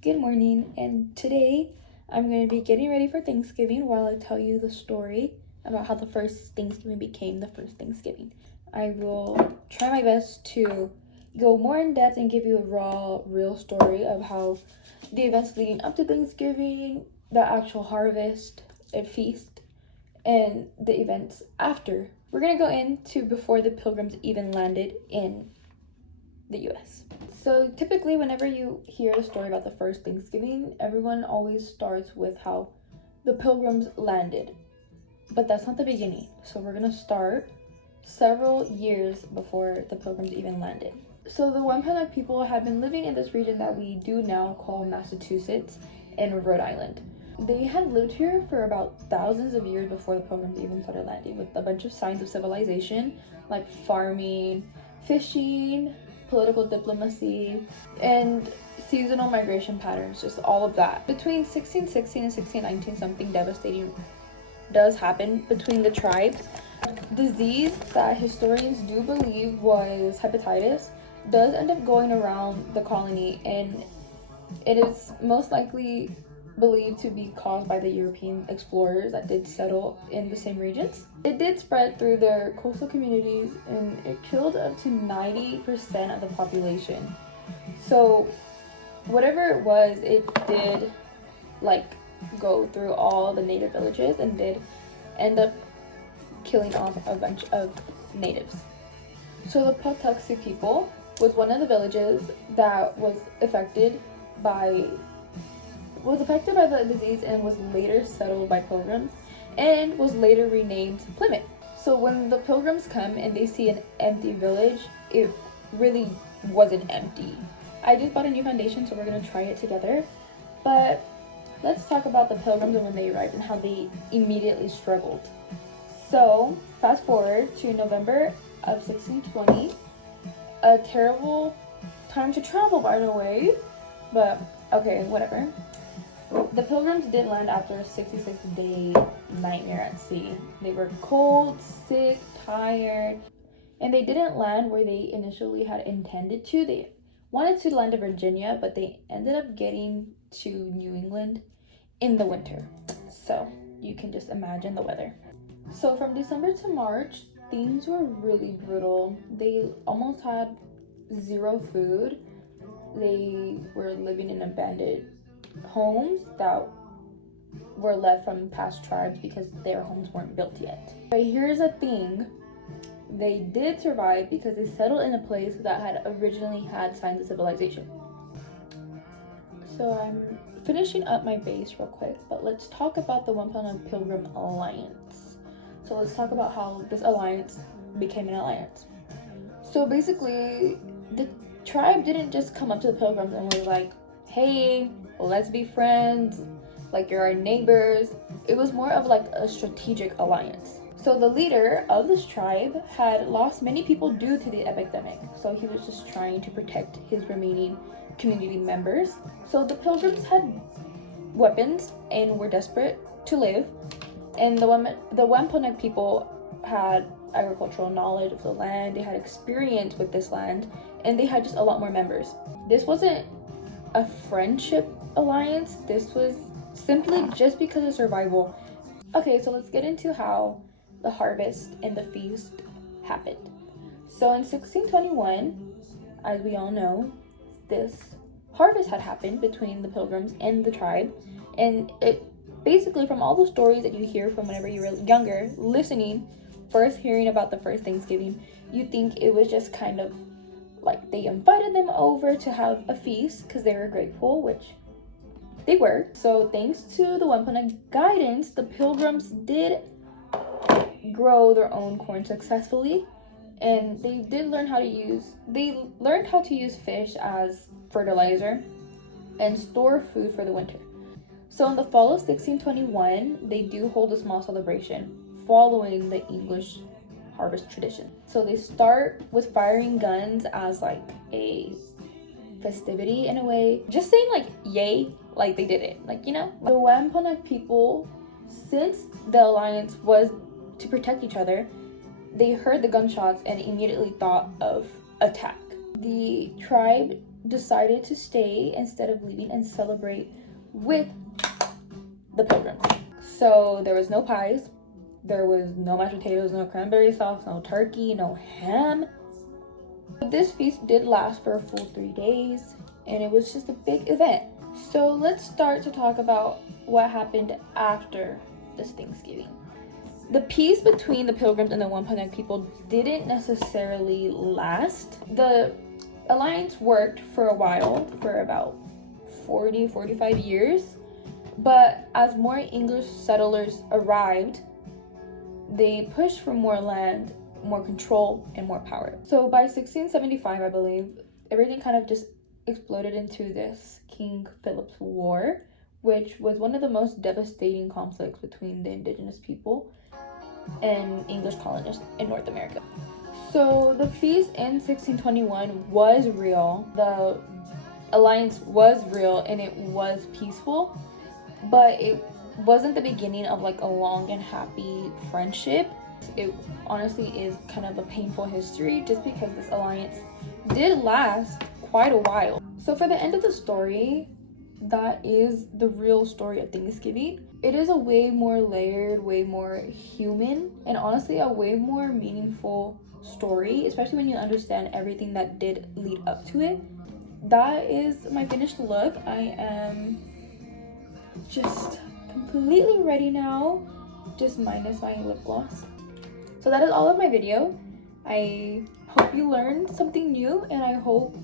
Good morning, and today I'm going to be getting ready for Thanksgiving while I tell you the story about how the first Thanksgiving became the first Thanksgiving. I will try my best to go more in depth and give you a raw, real story of how the events leading up to Thanksgiving, the actual harvest and feast, and the events after. We're going to go into before the Pilgrims even landed in the U.S. So typically whenever you hear a story about the first Thanksgiving, everyone always starts with how the Pilgrims landed. But that's not the beginning. So we're going to start several years before the Pilgrims even landed. So the Wampanoag people had been living in this region that we do now call Massachusetts and Rhode Island. They had lived here for about thousands of years before the Pilgrims even started landing, with a bunch of signs of civilization like farming, fishing, political diplomacy, and seasonal migration patterns, just all of that. Between 1616 and 1619, something devastating does happen between the tribes. Disease that historians do believe was hepatitis does end up going around the colony, and it is most likely believed to be caused by the European explorers that did settle in the same regions. It did spread through their coastal communities, and it killed up to 90% of the population. So whatever it was, it did go through all the native villages and did end up killing off a bunch of natives. So the Patuxet people was one of the villages that was affected by the disease and was later settled by Pilgrims and was later renamed Plymouth. So when the Pilgrims come and they see an empty village, it really wasn't empty. I just bought a new foundation, so we're going to try it together. But let's talk about the Pilgrims and when they arrived and how they immediately struggled. So fast forward to November of 1620, a terrible time to travel, by the way, but okay, whatever. The Pilgrims did land after a 66-day nightmare at sea. They were cold, sick, tired, and they didn't land where they initially had intended to. They wanted to land in Virginia, but they ended up getting to New England in the winter. So you can just imagine the weather. So from December to March, things were really brutal. They almost had zero food. They were living in abandoned homes that were left from past tribes because their homes weren't built yet. But here's the thing, they did survive because they settled in a place that had originally had signs of civilization. So I'm finishing up my base real quick, but let's talk about the Wampanoag Pilgrim Alliance. So let's talk about how this alliance became an alliance. So basically, the tribe didn't just come up to the Pilgrims and was like, hey, let's be friends, like you're our neighbors. It was more of like a strategic alliance. So the leader of this tribe had lost many people due to the epidemic, so he was just trying to protect his remaining community members. So the Pilgrims had weapons and were desperate to live, and the Wampanoag people had agricultural knowledge of the land, they had experience with this land, and they had just a lot more members. This wasn't a friendship alliance, this was simply just because of survival. Okay, so let's get into how the harvest and the feast happened. So in 1621, as we all know, this harvest had happened between the Pilgrims and the tribe, and it basically, from all the stories that you hear from whenever you were younger, first hearing about the first Thanksgiving, you think it was just kind of like they invited them over to have a feast because they were grateful, which they were. So thanks to the Wampanoag guidance, the Pilgrims did grow their own corn successfully, and they learned how to use fish as fertilizer and store food for the winter. So in the fall of 1621, they do hold a small celebration following the English harvest tradition. So they start with firing guns as like a festivity in a way, just saying like yay, like they did it, like, you know. The Wampanoag people, since the alliance was to protect each other, they heard the gunshots and immediately thought of attack. The tribe decided to stay instead of leaving and celebrate with the Pilgrims. So there was no pies, there was no mashed potatoes, no cranberry sauce, no turkey, no ham. This feast did last for a full 3 days, and it was just a big event. So let's start to talk about what happened after this Thanksgiving. The peace between the Pilgrims and the Wampanoag people didn't necessarily last. The alliance worked for a while, for about 45 years, but as more English settlers arrived, they pushed for more land, more control, and more power. So by 1675, I believe, everything kind of just exploded into this King Philip's War, which was one of the most devastating conflicts between the indigenous people and English colonists in North America. So the feast in 1621 was real. The alliance was real and it was peaceful, but it wasn't the beginning of like a long and happy friendship. It honestly is kind of a painful history just because this alliance did last quite a while. So for the end of the story, that is the real story of Thanksgiving. It is a way more layered, way more human, and honestly a way more meaningful story, especially when you understand everything that did lead up to it. That is my finished look. I am just completely ready now, just minus my lip gloss. So that is all of my video. I hope you learned something new, and I hope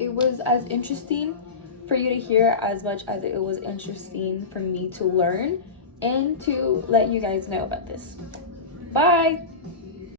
it was as interesting for you to hear as much as it was interesting for me to learn and to let you guys know about this. Bye!